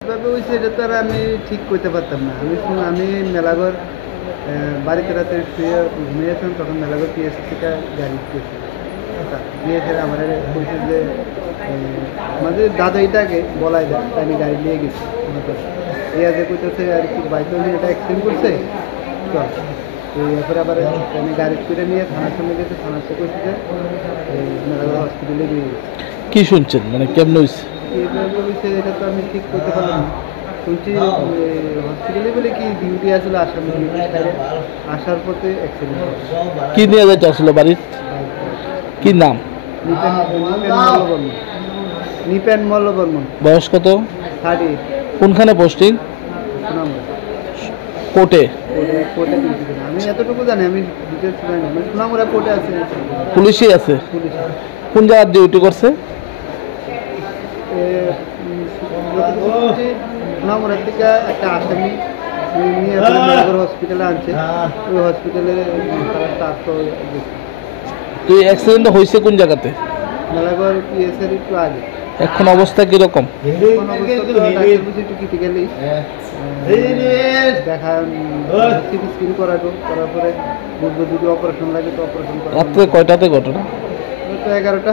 কিভাবে হয়েছে এটা তো আর আমি ঠিক করতে পারতাম না। আমি মেলাঘর বাড়িতে রাতে শুয়ে ঘুমিয়েছিলাম, তখন মেলাঘর পিএসসি থেকে গাড়ি দিয়েছে দিয়েছে আমার বলছে যে আমাদের দাদা এটাকে বলাই যায়, তাই আমি গাড়ি নিয়ে গেছি। এই আজ কইতেছে আর কি বাইক এটা অ্যাক্সিডেন্ট করছে তো এরপরে আবার আমি গাড়ি করে নিয়ে থানার সামনে গেছে, থানার থেকে কইছে যে মেলাঘর হসপিটালে নিয়ে গেছে। কি শুনছেন মানে কেমন হয়েছে? কীভাবে হয়েছে এটা তো আমি ঠিক করতে পারলাম না। শুনছি হসপিটালে বলে কি ডিউটি আসলে আসামি ডিউটি থেকে আসার পথে অ্যাক্সিডেন্ট। কি নিয়ে যাইতে আসলো বাড়ির? কি নাম? নিপেন মল্লবর্মন। বয়স কত? 30। কোনখানে পোস্টিং? কোর্টে। আমি এতটুকু জানি, আমি ডিটেলস জানি না। সোনামুড়া কোর্টে আছে। পুলিশই আছে? পুলিশ। কোন জায়গার ডিউটি করছে? সোনামুড়া থেকে একটা আসামি নিয়ে হসপিটালে আনছে, ওই হসপিটালে তারা স্টাফ। তো এই অ্যাক্সিডেন্টটা হয়েছে কোন জায়গাতে? মেলাঘর পিএসের একটু আগে। এখন অবস্থা কিরকম? একটু ক্রিটিক্যালি দেখা সিটি স্ক্যান করার পরে বুঝবো যদি অপারেশন লাগে তো অপারেশন করা। রাত্রে কয়টাতে ঘটনা? 11টা।